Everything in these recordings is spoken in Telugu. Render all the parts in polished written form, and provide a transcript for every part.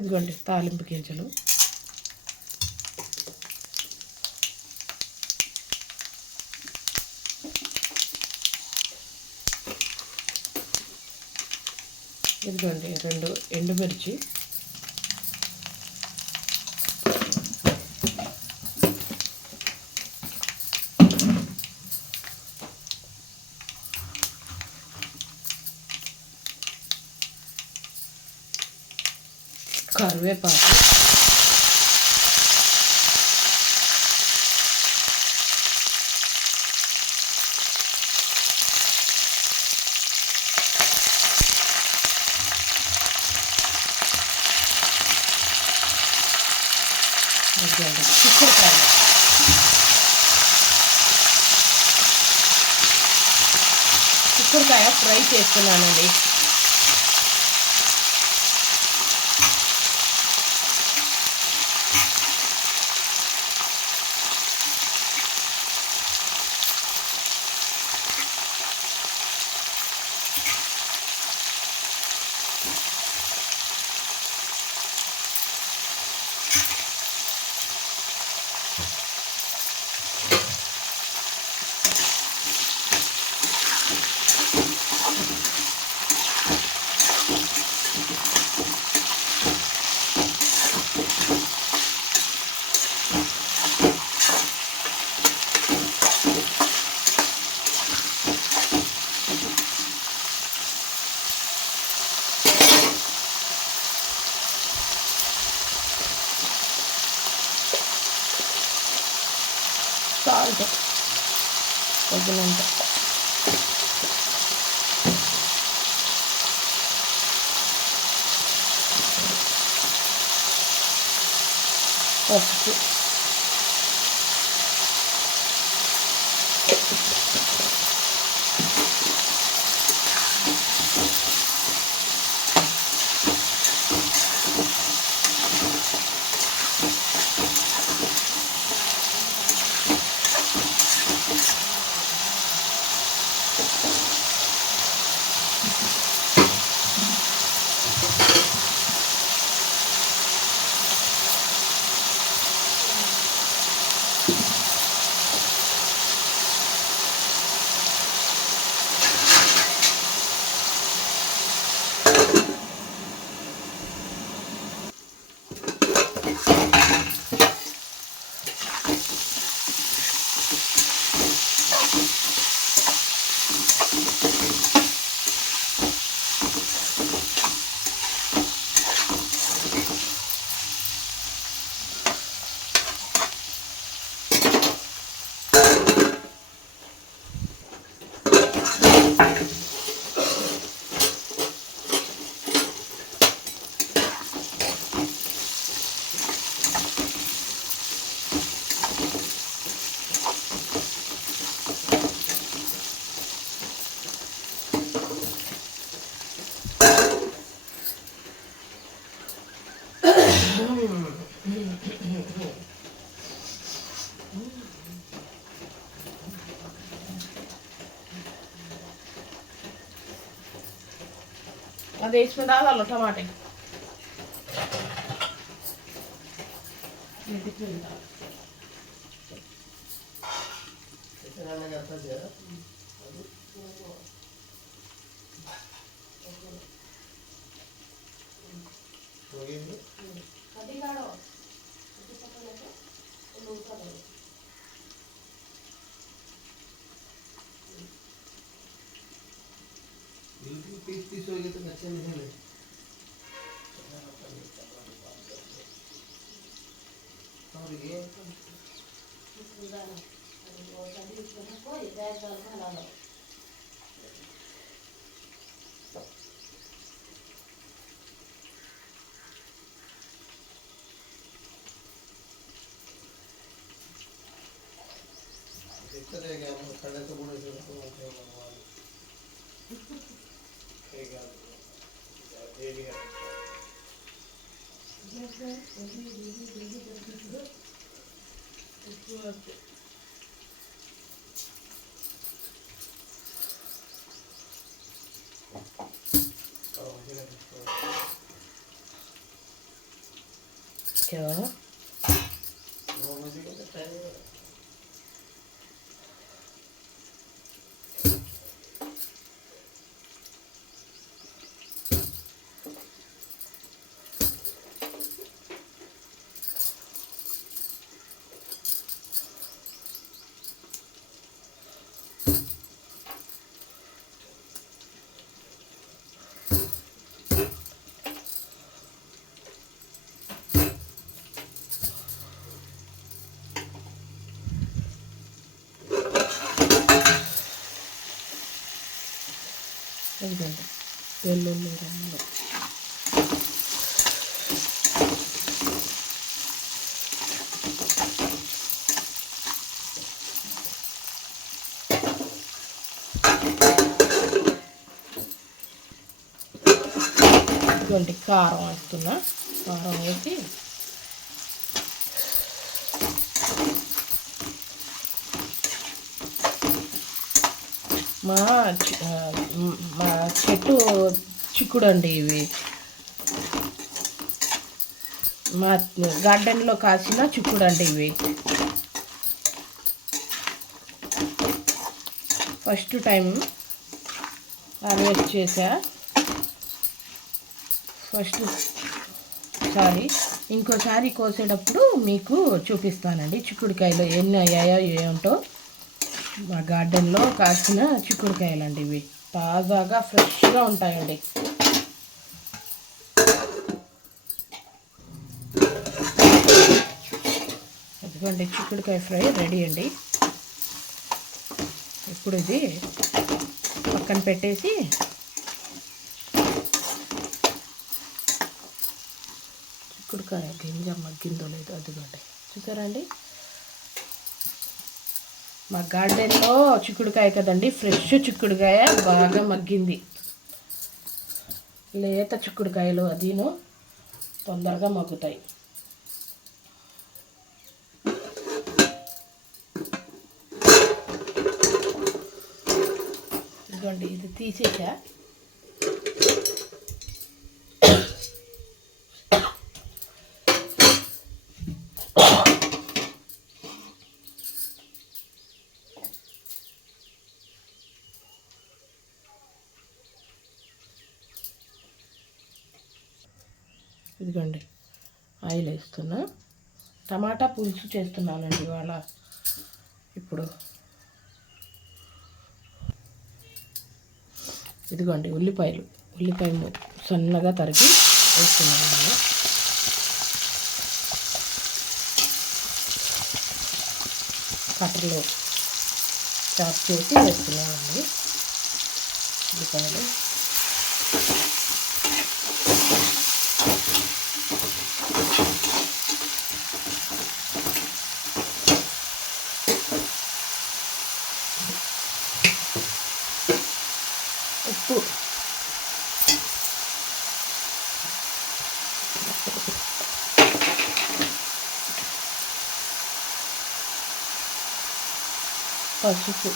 ఇదిగోండి తాలింపు గింజలు. ఇదిగోండి 2 ఎండుమిర్చి. కరివేపాకు. చిక్కుడుకాయ. చిక్కుడుకాయ ఫ్రై చేస్తున్నానండి. సాల్ట్ తగినంత. పసుపు. అది వేసుకుని రావాలి టమాటే. पीस हो गए तो अच्छे नहीं है। और ये चलेगा हम खड़े तो बड़े से ठीक है दे दिया వచ్చావా? ఇదిగోండి వెల్లుల్లి రెమ్మలు. ఇదిగోండి కారం వేస్తున్నా. కారం వేసి మా చెట్టు చిక్కుడు అండి ఇవి. మా గార్డెన్లో కాసిన చిక్కుడు అండి ఇవి. ఫస్ట్ టైం హార్వెస్ట్ చేశా. ఇంకోసారి కోసేటప్పుడు మీకు చూపిస్తానండి చిక్కుడుకాయలు ఎన్ని అయ్యాయో ఏంటో. మా గార్డెన్లో కాసిన చిక్కుడుకాయలు అండి ఇవి. తాజాగా ఫ్రెష్గా ఉంటాయండి. ఇదిగోండి చిక్కుడుకాయ ఫ్రై రెడీ అండి. ఇప్పుడు ఇది పక్కన పెట్టేసి చిక్కుడుకాయ గింజ మగ్గిందో లేదో అదిగోండి చూసారండి. మా గార్డెన్లో చిక్కుడుకాయ కదండి, ఫ్రెష్ చిక్కుడుకాయ బాగా మగ్గింది. లేత చిక్కుడుకాయలు అదిను తొందరగా మగ్గుతాయి. ఇదిగోండి ఇది తీసేసా. ఇదిగోండి ఆయిల్ వేస్తున్నా. టమాటా పులుసు చేస్తున్నానండి ఇవాళ. ఇప్పుడు ఇదిగోండి ఉల్లిపాయ సన్నగా తరిగి వేస్తున్నాను. కట్టర్లో చాప్ చేసి వేస్తున్నానండి ఉల్లిపాయలు. ఉప్పు, పసుపు,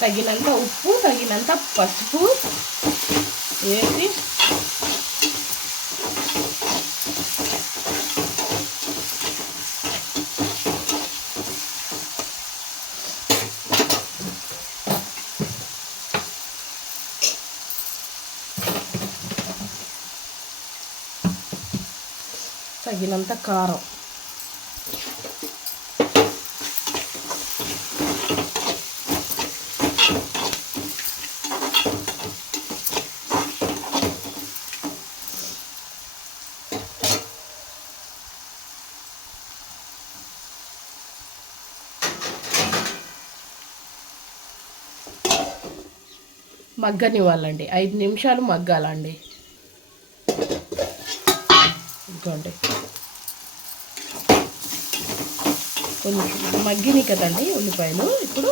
తగినంత ఉప్పు, తగినంత పసుపు వేసి తగినంత కారం, మగ్గనివ్వాలండి. 5 నిమిషాలు మగ్గాలండి. ఇదిగోండి కొంచెం మగ్గినాయి కదండి ఉల్లిపాయలు. ఇప్పుడు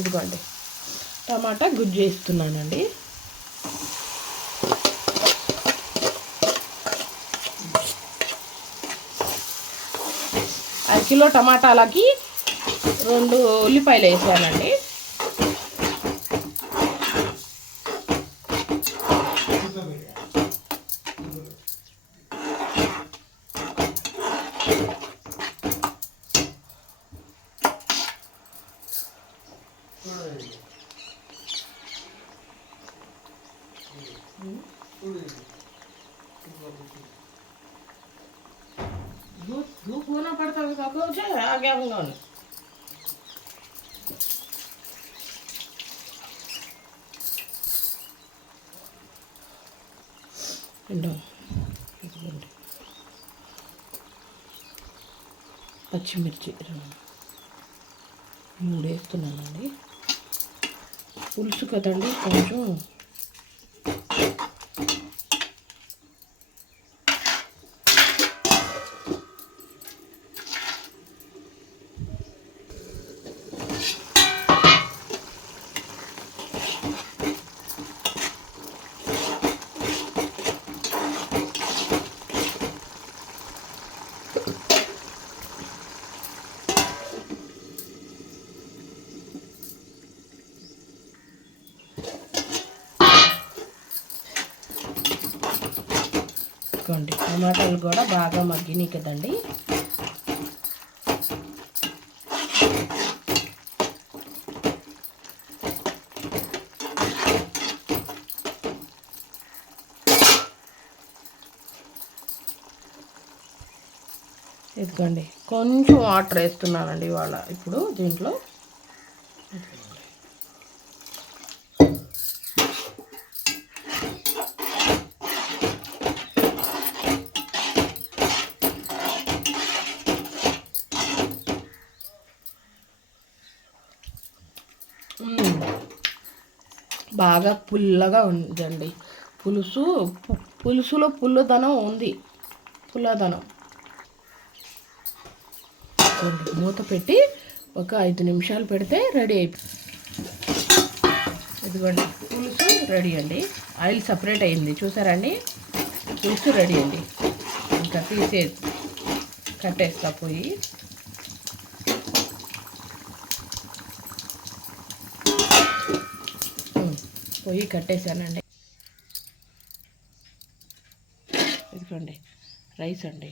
ఇదిగోండి టమాటా గుజ్జు వేస్తున్నానండి. అర కిలో టమాటాలకి 2 ఉల్లిపాయలు వేసానండి. धूप होना पड़ता है कुछ आ गया होगा పచ్చిమిర్చి 3 వేస్తున్నానండి. పులుసు కదండి కొంచెం టమాటాలు కూడా బాగా మగ్గినాయి కదండి. ఇదిగోండి కొంచెం వాటర్ వేస్తున్నానండి ఇవాళ ఇప్పుడు దీంట్లో. బాగా పుల్లగా ఉందండి పులుసులో పుల్లదనం ఉంది. పుల్లదనం మూత పెట్టి ఒక 5 నిమిషాలు పెడితే రెడీ అయిపోయింది. ఇదిగోండి పులుసు రెడీ అండి. ఆయిల్ సపరేట్ అయింది చూసారండి. పులుసు రెడీ అండి. ఇంకా కట్టేస్తా పోయి. పొయ్యి కట్టేశానండి. ఇదిగోండి రైస్ అండి.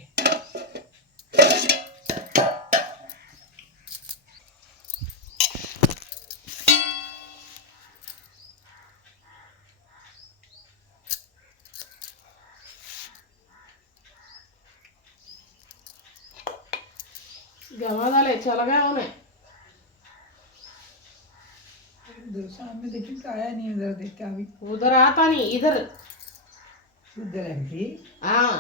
గమాదాలే చల్లగా ఉన్నాయి. सामने देखिए तो आया नहीं, उधर देखते अभी उधर आता नहीं, इधर उधर है भी। हाँ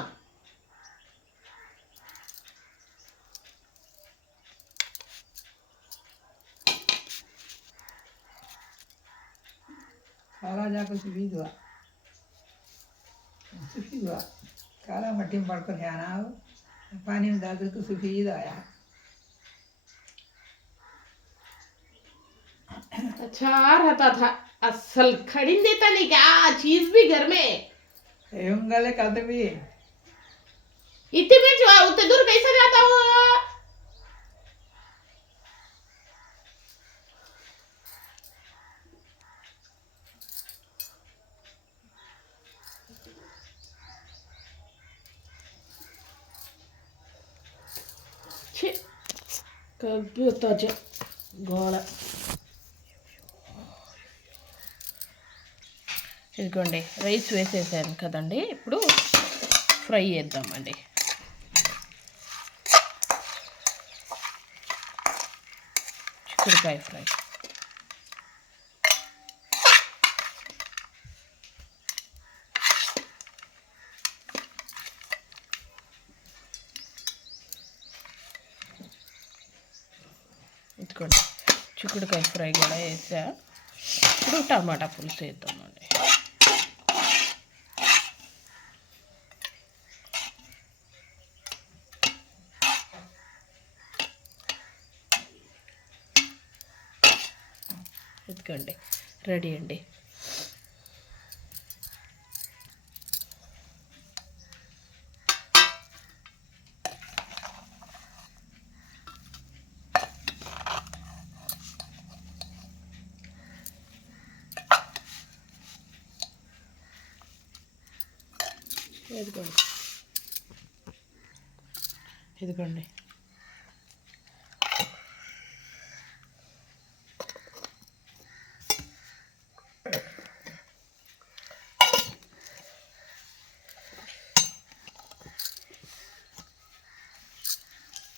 काला जाकर सफेद हुआ काला मट्टी में पड़कर आना हो, पानी में डाल दो तो सफेद आया। अच्छा रहता था असल खड़ी देता नहीं क्या चीज भी घर में एवं गले कहते भी इतने में जो उतने दूर कैसे जाता हूँ। कभी होता जा गोला ఇదిగోండి రైస్ వేసేసాను కదండి. ఇప్పుడు ఫ్రై చేద్దామండి. చిక్కుడుకాయ ఫ్రై. ఇదిగోండి చిక్కుడుకాయ ఫ్రై కూడా వేసా. ఇప్పుడు టమాటా పులుసు వేద్దామండి. ఇదిగోండి రెడీ అండి. ఇదిగోండి ఇదిగోండి